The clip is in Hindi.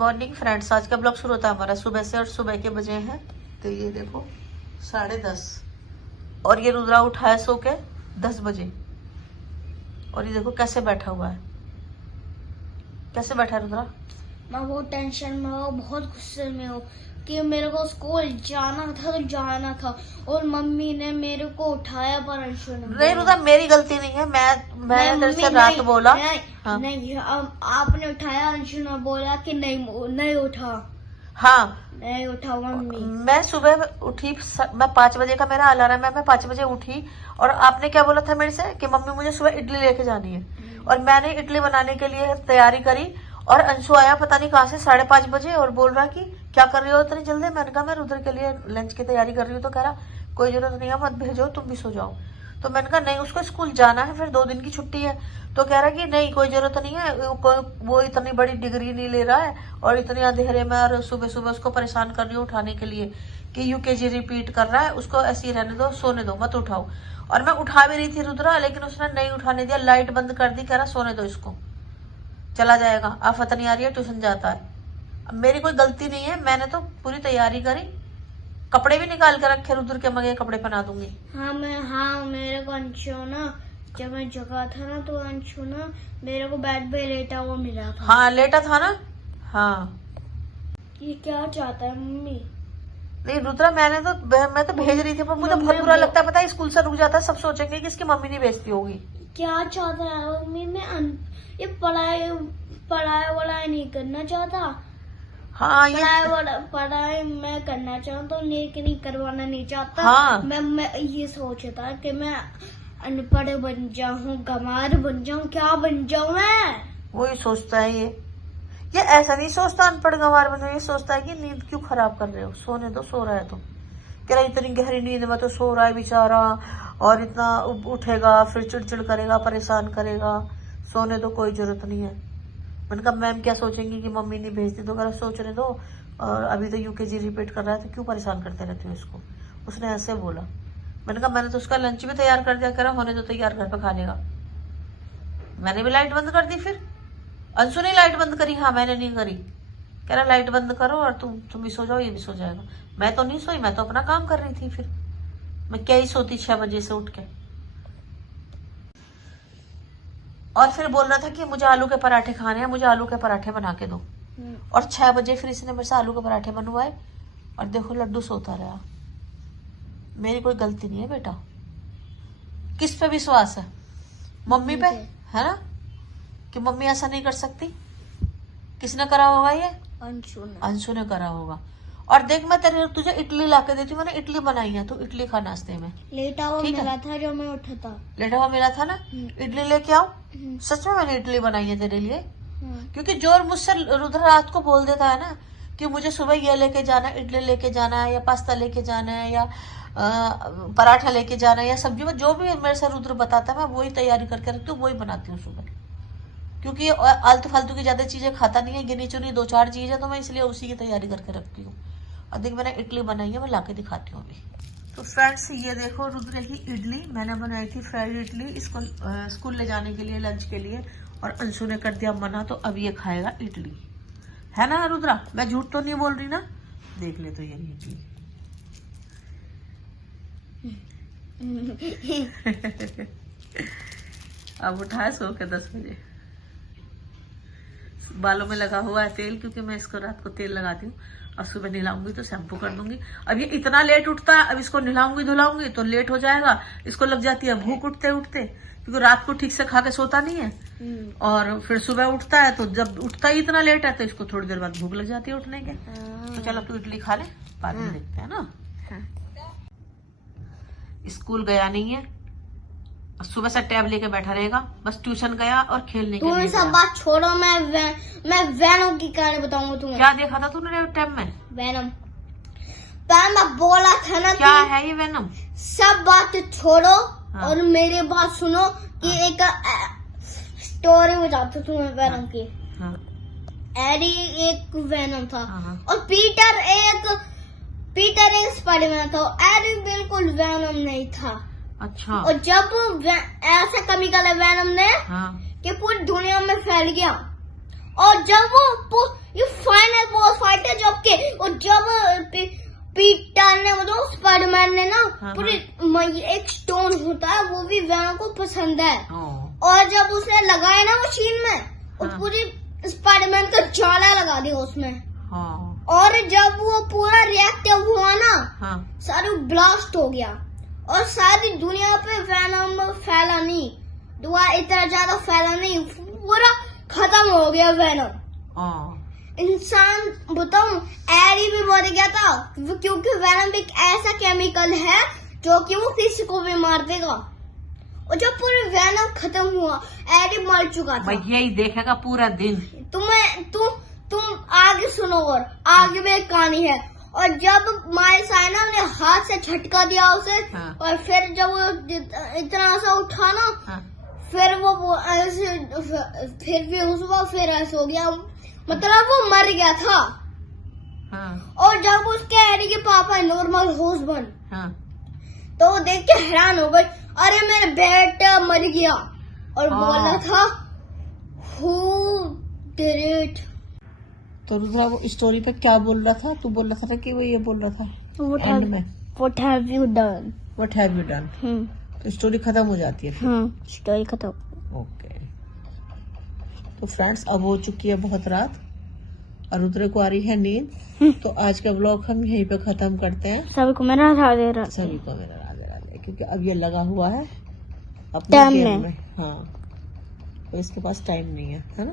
Morning friends. आज का ब्लॉग शुरू होता है हमारा सुबह से और सुबह के बजे हैं तो ये देखो 10:30 और ये रुद्रा उठा है सो के 10 बजे और ये देखो कैसे बैठा हुआ है। कैसे बैठा है रुद्रा? मैं बहुत टेंशन में हूँ, बहुत गुस्से में हूँ कि मेरे को स्कूल जाना था तो जाना था और मम्मी ने मेरे को उठाया पर अंशु ने नहीं रुद्रा, मेरी गलती नहीं है। मैं तेरे से रात बोला। हाँ। नहीं आपने उठाया, अंशु ने बोला कि नहीं उठा। हाँ नहीं उठा मम्मी। मैं सुबह उठी, मैं 5 बजे का मेरा अलार्म है, मैं 5 बजे उठी और आपने क्या बोला था मेरे से कि मम्मी मुझे सुबह इडली लेके जानी है और मैंने इडली बनाने के लिए तैयारी करी और अंशु आया पता नहीं कहाँ से 5:30 बजे और बोल रहा कि क्या कर रही हो इतनी जल्दी। मैंने कहा मैं रुद्र के लिए लंच की तैयारी कर रही हूँ। तो कह रहा कोई जरूरत नहीं है, मत भेजो, तुम भी सो जाओ। तो मैंने कहा नहीं, उसको स्कूल जाना है, फिर 2 दिन की छुट्टी है। तो कह रहा कि नहीं कोई जरूरत नहीं है, वो इतनी बड़ी डिग्री नहीं ले रहा है और इतने अंधेरे में और सुबह सुबह उसको परेशान कर रही हूँ उठाने के लिए कि यूकेजी रिपीट कर रहा है, उसको ऐसे ही रहने दो, सोने दो, मत उठाओ। और मैं उठा भी रही थी रुद्रा, लेकिन उसने नहीं उठाने दिया, लाइट बंद कर दी, कह रहा सोने दो इसको, चला जाएगा, आफत नहीं आ रही है, ट्यूशन जाता है। अब मेरी कोई गलती नहीं है, मैंने तो पूरी तैयारी करी, कपड़े भी निकाल के रखे, रुद्र के मगे कपड़े पहना दूंगी। हाँ मेरे को अंशु ना, जब मैं जगा था ना तो अंशु ना मेरे को बेड पे लेटा हुआ मिला था। हाँ लेटा था ना। हाँ ये क्या चाहता है मम्मी? नहीं रुद्रा, मैं तो भेज रही थी पर मुझे बहुत बुरा लगता है, पता है स्कूल से रुक जाता है, सब सोचेंगे कि इसकी मम्मी नहीं भेजती होगी। क्या चाहता है मम्मी? मैं ये पढ़ाई वढ़ाई नहीं करना चाहता। हाँ ये पढ़ाई मैं करना चाहता हूँ लेकिन नहीं करवाना नहीं चाहता। हाँ। मैं ये सोचता कि मैं अनपढ़ बन जाऊँ, गंवार बन जाऊँ, क्या बन जाऊँ मैं? वही सोचता है ये ऐसा नहीं सोचता अनपढ़ गंवार बनो, ये सोचता है कि नींद क्यों खराब कर रहे हो, सोने दो, सो रहा है तो। कह रहा इतनी गहरी नींद में तो सो रहा है बेचारा और इतना उठेगा फिर चिड़चिड़ करेगा, परेशान करेगा, सोने दो, कोई जरूरत नहीं है। मैंने कहा मैम क्या सोचेंगी कि मम्मी नहीं भेजती, तो कह सोचने दो, और अभी तो यूकेजी रिपीट कर रहा है तो क्यों परेशान करते रहते हो इसको। उसने ऐसे बोला। मैंने कहा मैंने तो उसका लंच भी तैयार कर दिया, कह रहा होने तो तैयार घर पे खा लेगा। मैंने भी लाइट बंद कर दी, फिर अंशु ने लाइट बंद करी, हाँ मैंने नहीं करी। कह रहा लाइट बंद करो और तुम भी सो जाओ, ये भी सो जाएगा। मैं तो नहीं सोई, मैं तो अपना काम कर रही थी। फिर मैं क्या ही सोती 6 बजे से उठ के। और फिर बोल रहा था कि मुझे आलू के पराठे खाने हैं, मुझे आलू के पराठे बना के दो। और 6 बजे फिर इसने मेरे से आलू के पराठे बनवाए और देखो लड्डू सोता रहा। मेरी कोई गलती नहीं है बेटा। किस पे विश्वास है? मम्मी पे, है ना, कि मम्मी ऐसा नहीं कर सकती। किसने करा होगा ये? अंशु ने करा होगा। और देख मैं तुझे इडली ला के देती हूँ, मैंने इडली बनाई है, तो इडली खा नाश्ते में। लेटा हुआ मिला था जो मैं उठा था, लेटा हुआ मिला था ना, इडली लेके आओ। सच में मैंने इडली बनाई है तेरे लिए, क्योंकि जो मुझसे रुद्र रात को बोल देता है ना कि मुझे सुबह ये लेके जाना, इडली लेके जाना है या पास्ता लेके जाना है या पराठा लेके जाना है या सब्जी में, जो भी मेरे से रुद्र बताता है मैं वही तैयारी करके रखती हूँ, वही बनाती हूँ सुबह। क्योंकि आलतू फालतू की ज्यादा चीजें खाता नहीं है, गिनी चुनी 2-4 चीज है, तो मैं इसलिए उसी की तैयारी करके रखती हूँ। और देख मैंने इडली बनाई है, मैं लाके दिखाती हूँ अभी। तो फ्रेंड्स ये देखो रुद्र की इडली मैंने बनाई थी, फ्राइड इडली, इसको स्कूल ले जाने के लिए, लंच के लिए, और अंशु ने कर दिया मना, तो अब ये खाएगा इडली, है ना रुद्रा? मैं झूठ तो नहीं बोल रही ना? देख ले तो ये इडली। अब उठाए सो के 10 बजे। बालों में लगा हुआ है तेल, क्योंकि मैं इसको रात को तेल लगाती हूँ और सुबह नहलाऊंगी तो शैम्पू कर दूंगी। अब ये इतना लेट उठता है, अब इसको नहलाऊंगी धुलाऊंगी तो लेट हो जाएगा, इसको लग जाती है भूख उठते उठते, क्योंकि रात को ठीक से खा के सोता नहीं है और फिर सुबह उठता है, तो जब उठता ही इतना लेट है तो इसको थोड़ी देर बाद भूख लग जाती है उठने के। तो चलो तू इडली खा ले, बाद में देखते हैं ना। स्कूल गया नहीं है, सुबह से टैब लेके बैठा रहेगा, बस ट्यूशन गया और खेलने के लिए। सब बात छोड़ो, मैं वैनम की कहानी बताऊंगा तुम्हें। क्या देखा था तूने टैब में? वैनम। मैं बोला था ना, क्या है ये वैनम? सब बात छोड़ो। हाँ। और मेरे बात सुनो कि एक स्टोरी बताता तुम्हें वैनम की। हाँ। एरी एक वैनम था। हाँ। और पीटर एक स्पाइडरमैन था, एरी बिल्कुल वैनम नहीं था। अच्छा। और जब ऐसा केमिकल वैनम ने हाँ। कि पूरी दुनिया में फैल गया और जब वो ये फाइनल बॉस फाइट है जब के, और जब पीटर ने मतलब स्पाइडरमैन ने ना हाँ, पूरी एक स्टोन होता है वो भी वेनम को पसंद है, हाँ, और जब उसने लगाया ना मशीन में और हाँ। पूरी स्पाइडरमैन का जाला लगा दिया उसमें, हाँ, और जब वो पूरा रिएक्टिव हुआ ना हाँ, सारा ब्लास्ट हो गया और सारी दुनिया पे वेनम फैला नहीं, दुआ इतना ज्यादा फैला नहीं, पूरा खत्म हो गया वेनम। हाँ, इंसान बताऊं एरी भी मर गया था क्योंकि वेनम एक ऐसा केमिकल है जो कि वो किसी को भी मार देगा, और जब पूरा वेनम खत्म हुआ एरी मर चुका था। मैं यही देखेगा पूरा दिन। तुम आगे सुनो, और आगे भी एक कहानी है, और जब माइल्स आया ना ने हाथ से झटका दिया उसे, हाँ। और फिर जब वो इतना सा उठा ना, हाँ, फिर वो ऐसे फिर भी हुआ, फिर ऐसे हो गया, मतलब वो मर गया था। हाँ, और जब उसके एरी के पापा नॉर्मल होश बन, हाँ, तो वो देख के हैरान हो गए, अरे मेरा बेटा मर गया, और हाँ। बोला था हु डिड इट। तो रुद्रा वो स्टोरी पे क्या बोल रहा था? तू बोल रहा था कि वो ये बोल रहा था एंड में What have you done? What have you done, तो स्टोरी खत्म हो जाती है फिर। स्टोरी खत्म। ओके, तो फ्रेंड्स अब हो चुकी है बहुत रात और रुद्र को आ रही है नींद, तो आज का ब्लॉग हम यहीं पे खत्म करते हैं। सभी को मेरा राधे राधे। सभी को मेरा राधे राधे, क्योंकि अब ये लगा हुआ है अपने टाइम गेम में। में। हाँ, तो इसके पास टाइम नहीं है, है ना।